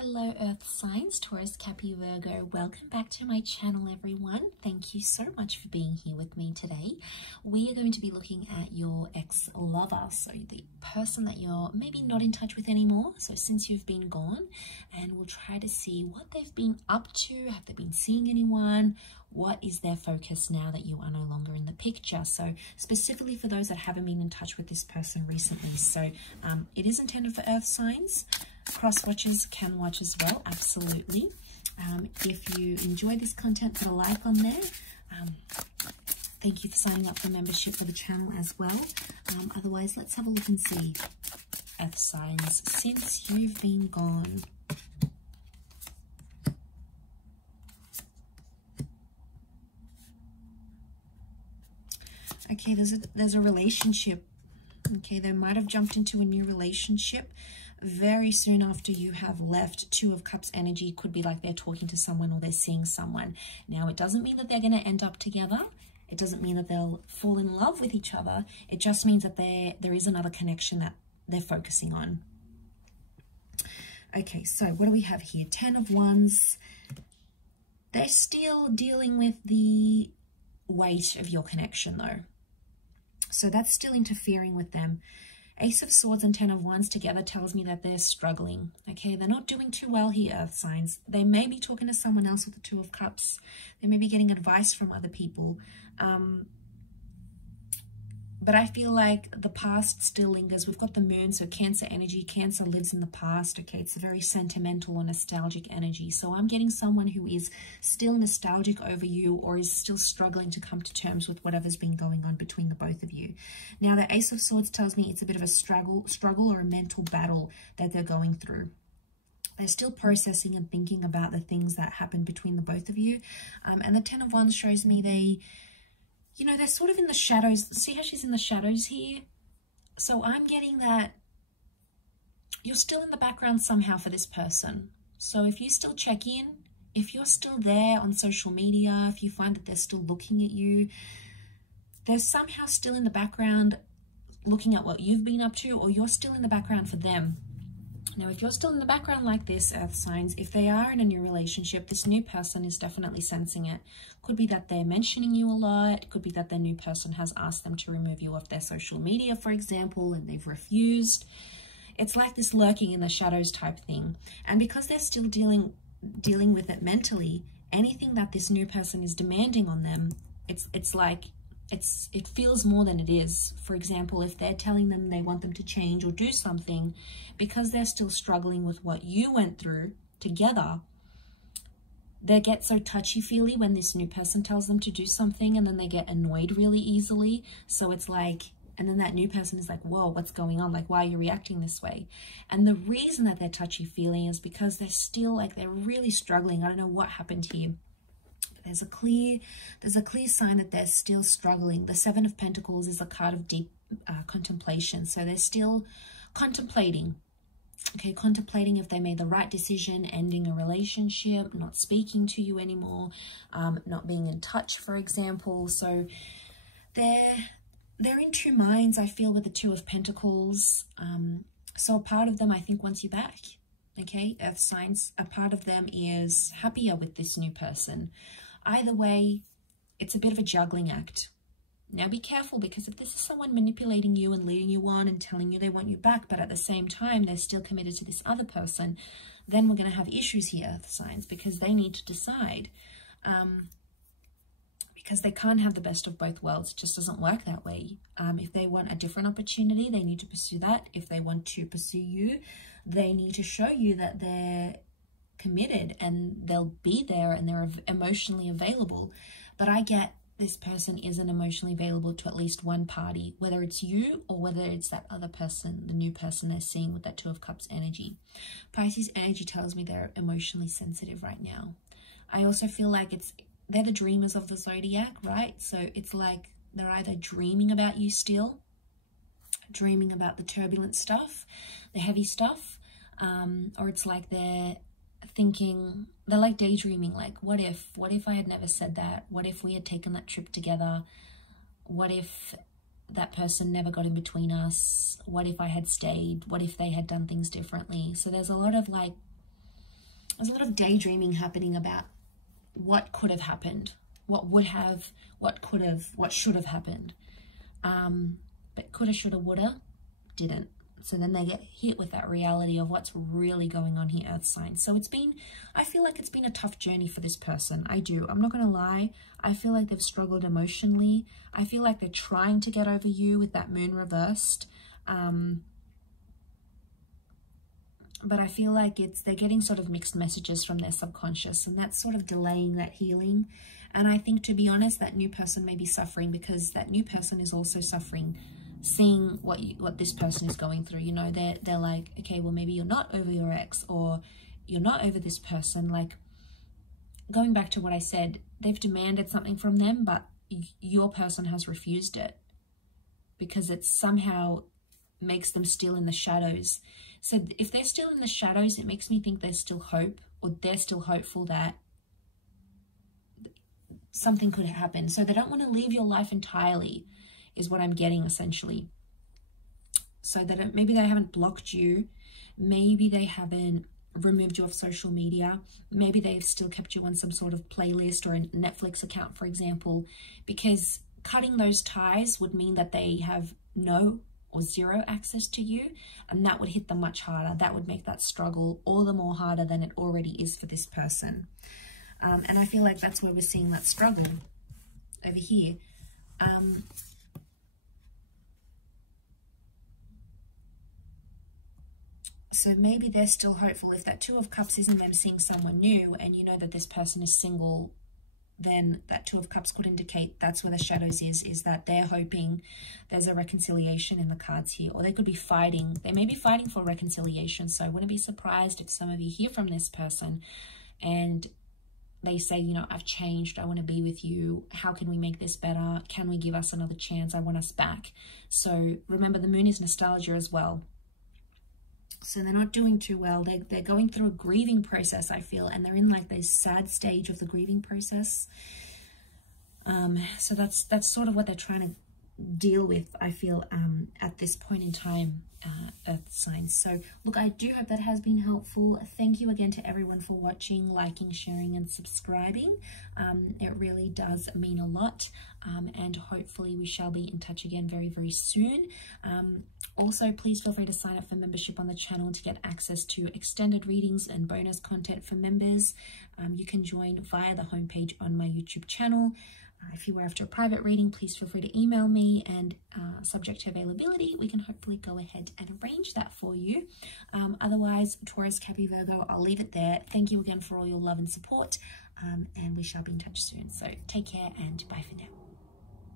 Hello Earth signs, Taurus, Capricorn, Virgo. Welcome back to my channel, everyone. Thank you so much for being here with me today. We are going to be looking at your ex-lover, so the person that you're maybe not in touch with anymore, so since you've been gone, and we'll try to see what they've been up to. Have they been seeing anyone? What is their focus now that you are no longer in the picture? So specifically for those that haven't been in touch with this person recently. So it is intended for Earth signs. Cross watchers can watch as well, absolutely. If you enjoy this content, put a like on there. Thank you for signing up for membership for the channel as well. Otherwise, let's have a look and see Earth signs since you've been gone. Okay, there's a relationship. Okay, they might have jumped into a new relationship very soon after you have left. Two of Cups energy could be like they're talking to someone or they're seeing someone. Now, it doesn't mean that they're going to end up together. It doesn't mean that they'll fall in love with each other. It just means that there is another connection that they're focusing on. Okay, so what do we have here? 10 of Wands. They're still dealing with the weight of your connection, though. So that's still interfering with them. Ace of Swords and 10 of Wands together tells me that they're struggling. Okay, they're not doing too well here, Earth signs. They may be talking to someone else with the 2 of Cups. They may be getting advice from other people. But I feel like the past still lingers. We've got the moon, so Cancer energy. Cancer lives in the past, okay? It's a very sentimental or nostalgic energy. So I'm getting someone who is still nostalgic over you or is still struggling to come to terms with whatever's been going on between the both of you. Now, the Ace of Swords tells me it's a bit of a struggle or a mental battle that they're going through. They're still processing and thinking about the things that happened between the both of you. And the 10 of Wands shows me you know, they're sort of in the shadows. See how she's in the shadows here? So I'm getting that you're still in the background somehow for this person. So if you still check in, if you're still there on social media, if you find that they're still looking at you, they're somehow still in the background looking at what you've been up to, or you're still in the background for them. Now, if you're still in the background like this, Earth signs, if they are in a new relationship, this new person is definitely sensing it. Could be that they're mentioning you a lot. Could be that their new person has asked them to remove you off their social media, for example, and they've refused. It's like this lurking in the shadows type thing. And because they're still dealing with it mentally, anything that this new person is demanding on them, it feels more than it is. For example, if they're telling them they want them to change or do something, because they're still struggling with what you went through together, they get so touchy-feely when this new person tells them to do something, and then they get annoyed really easily. So it's like, and then that new person is like, whoa, what's going on? Like, why are you reacting this way? And the reason that they're touchy-feely is because they're still like, they're really struggling. I don't know what happened here. There's a clear sign that they're still struggling. The 7 of Pentacles is a card of deep contemplation. So they're still contemplating. Okay, contemplating if they made the right decision, ending a relationship, not speaking to you anymore, not being in touch, for example. So they're in 2 minds, I feel, with the 2 of Pentacles. So a part of them, I think, wants you back. Okay, Earth signs, a part of them is happier with this new person. Either way, it's a bit of a juggling act. Now be careful, because if this is someone manipulating you and leading you on and telling you they want you back, but at the same time they're still committed to this other person, then we're going to have issues here, Earth signs, because they need to decide. Because they can't have the best of both worlds. It just doesn't work that way. If they want a different opportunity, they need to pursue that. If they want to pursue you, they need to show you that they're committed and they'll be there and they're emotionally available. But I get this person isn't emotionally available to at least one party, whether it's you or whether it's that other person, the new person they're seeing with that 2 of Cups energy. Pisces energy tells me they're emotionally sensitive right now. I also feel like they're the dreamers of the zodiac, right? So it's like they're either dreaming about you still, dreaming about the turbulent stuff, the heavy stuff, or it's like they're thinking, they're like daydreaming, like, what if I had never said that? What if we had taken that trip together? What if that person never got in between us? What if I had stayed? What if they had done things differently? So there's a lot of like there's a lot of daydreaming happening about what could have happened, what would have, what could have, what should have happened. But coulda, shoulda, woulda, didn't. So then they get hit with that reality of what's really going on here, Earth signs. So it's been, I feel like it's been a tough journey for this person. I do. I'm not going to lie. I feel like they've struggled emotionally. I feel like they're trying to get over you with that moon reversed. But I feel like they're getting sort of mixed messages from their subconscious, and that's sort of delaying that healing. And I think, to be honest, that new person may be suffering because that new person is also suffering, seeing what this person is going through. You know, they're like, okay, well, maybe you're not over your ex, or you're not over this person. Like, going back to what I said, they've demanded something from them, but your person has refused it because it somehow makes them still in the shadows. So if they're still in the shadows, it makes me think there's still hope, or they're still hopeful that something could happen. So they don't want to leave your life entirely, is what I'm getting essentially. So that maybe they haven't blocked you, maybe they haven't removed you off social media, maybe they've still kept you on some sort of playlist or a Netflix account, for example, because cutting those ties would mean that they have no or zero access to you, and that would hit them much harder. That would make that struggle all the more harder than it already is for this person. And I feel like that's where we're seeing that struggle over here. So maybe they're still hopeful. If that Two of Cups isn't them seeing someone new, and you know that this person is single, then that Two of Cups could indicate that's where the shadows is that they're hoping there's a reconciliation in the cards here, or they could be fighting. They may be fighting for reconciliation. So I wouldn't be surprised if some of you hear from this person and they say, you know, I've changed. I want to be with you. How can we make this better? Can we give us another chance? I want us back. So remember, the moon is nostalgia as well. So they're not doing too well. They're going through a grieving process, I feel, and they're in like this sad stage of the grieving process. So that's sort of what they're trying to deal with, I feel, at this point in time, Earth signs. So look, I do hope that has been helpful. Thank you again to everyone for watching, liking, sharing, and subscribing. It really does mean a lot, and hopefully we shall be in touch again very, very soon. Also, please feel free to sign up for membership on the channel to get access to extended readings and bonus content for members. You can join via the homepage on my YouTube channel. If you were after a private reading, please feel free to email me, and subject to availability, we can hopefully go ahead and arrange that for you. Otherwise, Taurus, Capri, Virgo, I'll leave it there. Thank you again for all your love and support, and we shall be in touch soon. So take care and bye for now.